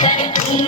Let you be.